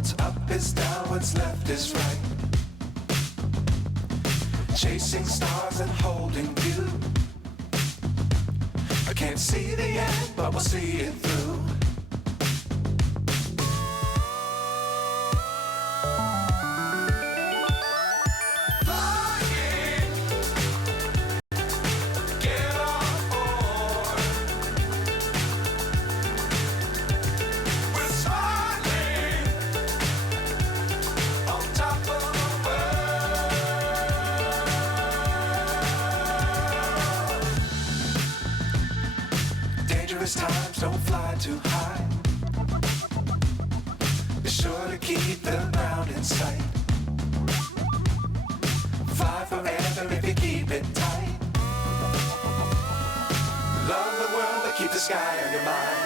What's up is down, what's left is right. Chasing stars and holding you. I can't see the end, but we'll see it through. Times don't fly too high. Be sure to keep the ground in sight. Fly forever if you keep it tight. Love the world but keep the sky on your mind.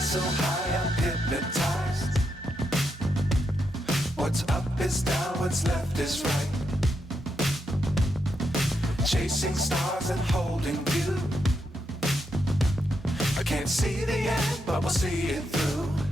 So high I'm hypnotized. What's up is down, what's left is right. Chasing stars and holding you. I can't see the end, but we'll see it through.